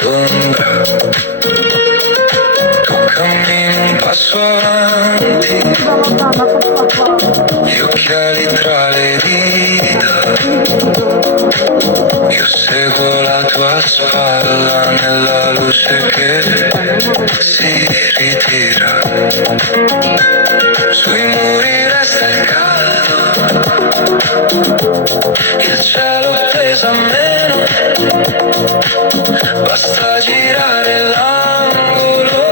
d'ombra, tu cammini un passo avanti, gli occhiali tra le dita, io seguo la tua spalla nella luce che si ritira, sui muri resta il caldo, il cielo pesa meno, basta girare l'angolo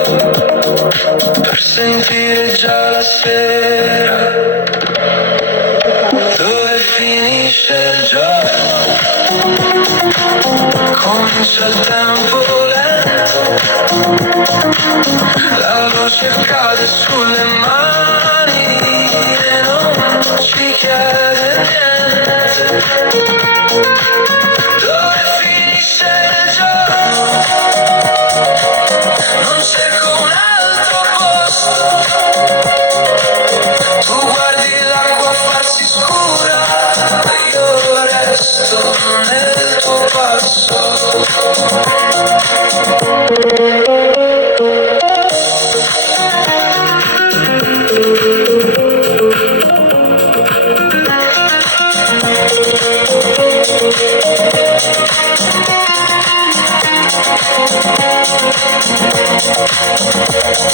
per sentire già la sera, dove finisce il giorno, comincia il tempo